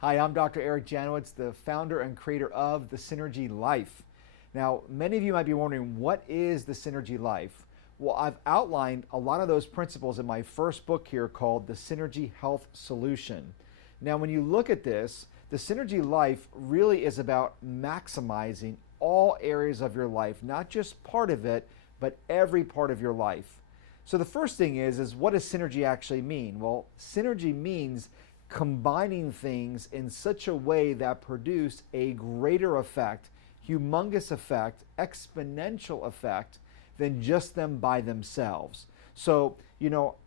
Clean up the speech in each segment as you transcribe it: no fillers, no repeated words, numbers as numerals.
Hi, I'm Dr. Eric Janowitz, the founder and creator of The Synergy Life. Now, many of you might be wondering, what is The Synergy Life? Well, I've outlined a lot of those principles in my first book here called The Synergy Health Solution. Now, when you look at this, The Synergy Life really is about maximizing all areas of your life, not just part of it, but every part of your life. So the first thing is what does synergy actually mean? Well, synergy means combining things in such a way that produce a greater effect, humongous effect, exponential effect than just them by themselves. So,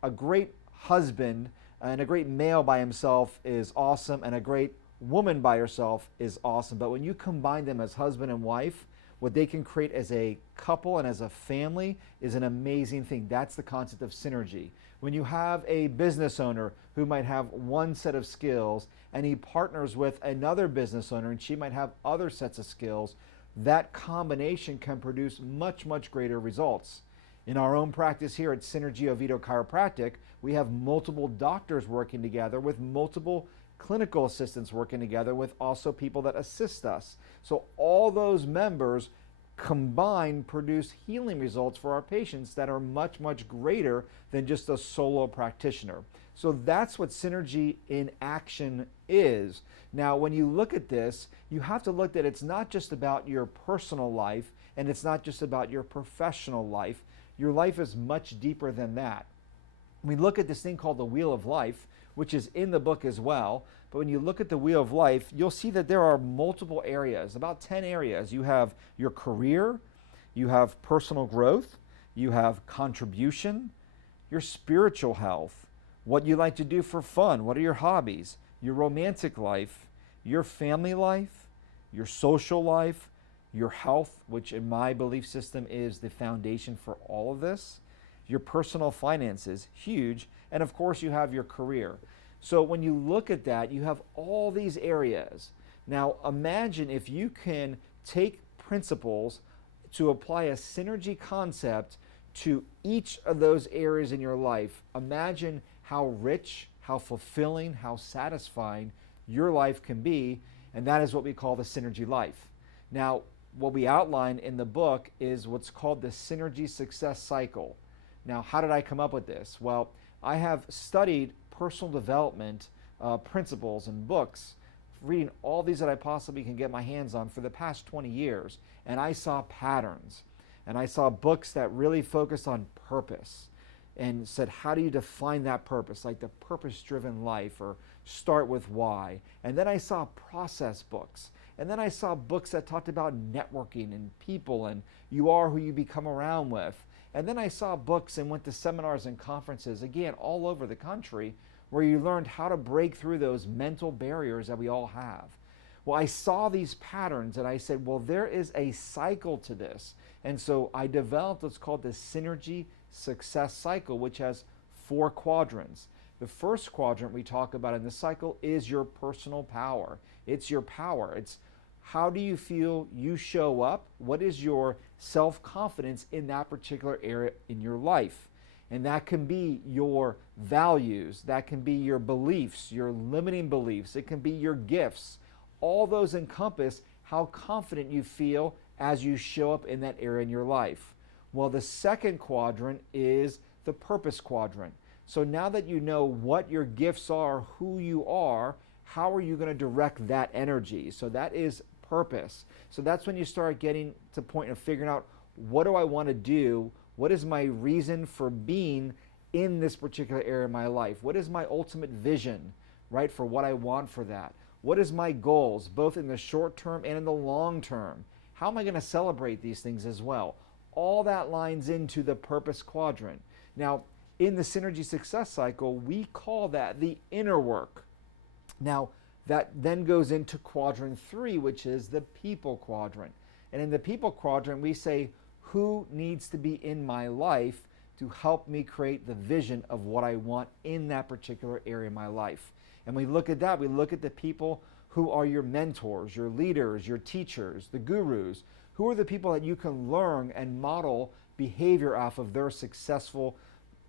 a great husband and a great male by himself is awesome, and a great woman by herself is awesome. But when you combine them as husband and wife, what they can create as a couple and as a family is an amazing thing. That's the concept of synergy. When you have a business owner who might have one set of skills and he partners with another business owner and she might have other sets of skills, that combination can produce much, much greater results. In our own practice here at Synergy Oviedo Chiropractic, we have multiple doctors working together with multiple clinical assistants working together with also people that assist us. So all those members combined produce healing results for our patients that are much, much greater than just a solo practitioner. So that's what synergy in action is. Now, when you look at this, you have to look that it's not just about your personal life and it's not just about your professional life. Your life is much deeper than that. We look at this thing called the Wheel of Life, which is in the book as well. But when you look at the Wheel of Life, you'll see that there are multiple areas, about 10 areas. You have your career, you have personal growth, you have contribution, your spiritual health, what you like to do for fun, what are your hobbies, your romantic life, your family life, your social life, your health, which in my belief system is the foundation for all of this, your personal finances, huge, and of course you have your career. So when you look at that, you have all these areas. Now imagine if you can take principles to apply a synergy concept to each of those areas in your life. Imagine how rich, how fulfilling, how satisfying your life can be, and that is what we call the synergy life. Now, what we outline in the book is what's called the synergy success cycle. Now, how did I come up with this? Well, I have studied personal development principles and books, reading all these that I possibly can get my hands on for the past 20 years, and I saw patterns. And I saw books that really focused on purpose and said, how do you define that purpose? Like the Purpose-Driven Life or Start with Why. And then I saw process books. And then I saw books that talked about networking and people and you are who you become around with. And then I saw books and went to seminars and conferences, again, all over the country, where you learned how to break through those mental barriers that we all have. Well, I saw these patterns and I said, well, there is a cycle to this. And so I developed what's called the Synergy Success Cycle, which has 4 quadrants. The first quadrant we talk about in the cycle is your personal power. It's your power. It's how do you feel you show up? What is your self-confidence in that particular area in your life? And that can be your values. That can be your beliefs, your limiting beliefs. It can be your gifts. All those encompass how confident you feel as you show up in that area in your life. Well, the second quadrant is the Purpose Quadrant. So now that you know what your gifts are, who you are, how are you going to direct that energy? So that is purpose. So that's when you start getting to the point of figuring out, what do I want to do? What is my reason for being in this particular area of my life? What is my ultimate vision, right, for what I want for that? What is my goals, both in the short term and in the long term? How am I going to celebrate these things as well? All that lines into the Purpose Quadrant. Now, in the Synergy Success Cycle, we call that the inner work. Now, that then goes into Quadrant 3, which is the People Quadrant. And in the People Quadrant, we say, who needs to be in my life to help me create the vision of what I want in that particular area of my life? And we look at that, we look at the people who are your mentors, your leaders, your teachers, the gurus. Who are the people that you can learn and model behavior off of their successful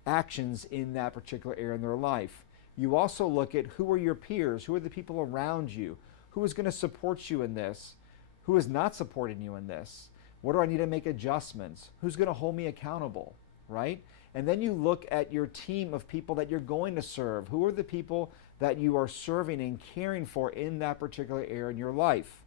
actions in that particular area in their life? You also look at who are your peers, who are the people around you, who is going to support you in this, who is not supporting you in this, what do I need to make adjustments, who's going to hold me accountable, right? And then you look at your team of people that you're going to serve. Who are the people that you are serving and caring for in that particular area in your life?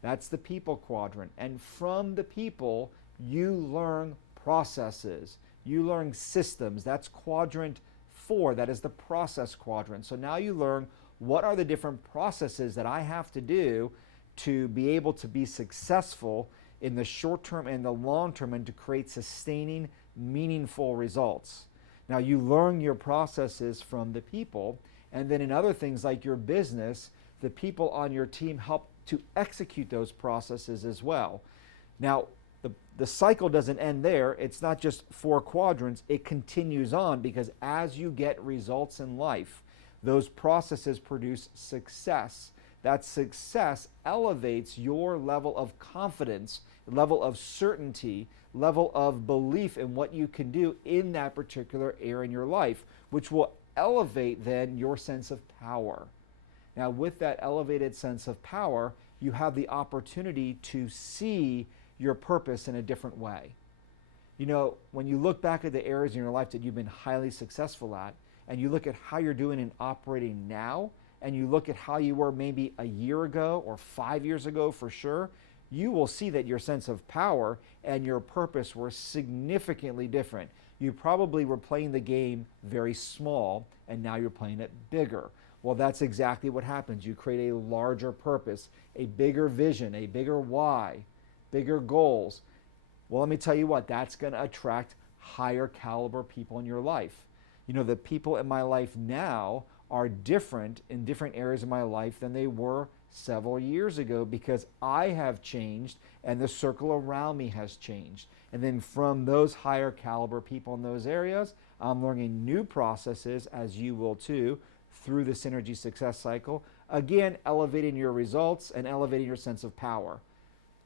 That's the people quadrant. And from the people, you learn processes. You learn systems. That's quadrant 4. That is the process quadrant. So now you learn what are the different processes that I have to do to be able to be successful in the short term and the long term and to create sustaining, meaningful results. Now you learn your processes from the people, and then in other things like your business, the people on your team help to execute those processes as well. Now, the cycle doesn't end there. It's not just 4 quadrants. It continues on because as you get results in life, those processes produce success. That success elevates your level of confidence, level of certainty, level of belief in what you can do in that particular area in your life, which will elevate then your sense of power. Now, with that elevated sense of power, you have the opportunity to see your purpose in a different way. You know, when you look back at the areas in your life that you've been highly successful at, and you look at how you're doing and operating now, and you look at how you were maybe a year ago or 5 years ago for sure, you will see that your sense of power and your purpose were significantly different. You probably were playing the game very small, and now you're playing it bigger. Well, that's exactly what happens. You create a larger purpose, a bigger vision, a bigger why, bigger goals. Well, let me tell you what, that's going to attract higher caliber people in your life. You know, the people in my life now are different in different areas of my life than they were several years ago because I have changed and the circle around me has changed. And then from those higher caliber people in those areas, I'm learning new processes, as you will too, through the Synergy Success Cycle. Again, elevating your results and elevating your sense of power.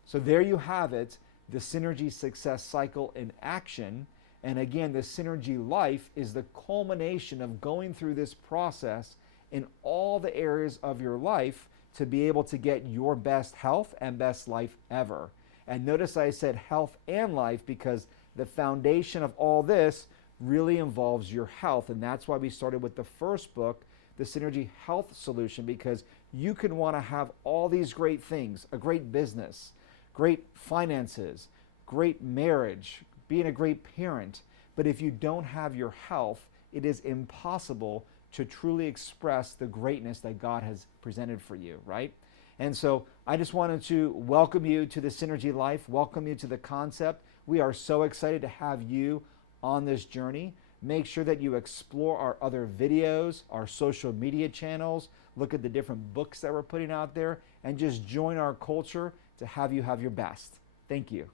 So there you have it, the Synergy Success Cycle in action. And again, the Synergy Life is the culmination of going through this process in all the areas of your life to be able to get your best health and best life ever. And notice I said health and life because the foundation of all this really involves your health. And that's why we started with the first book, the Synergy Health Solution, because you can want to have all these great things, a great business, great finances, great marriage, being a great parent, but if you don't have your health, it is impossible to truly express the greatness that God has presented for you, right? And so I just wanted to welcome you to the Synergy Life, welcome you to the concept. We are so excited to have you on this journey. Make sure that you explore our other videos, our social media channels, look at the different books that we're putting out there, and just join our culture to have you have your best. Thank you.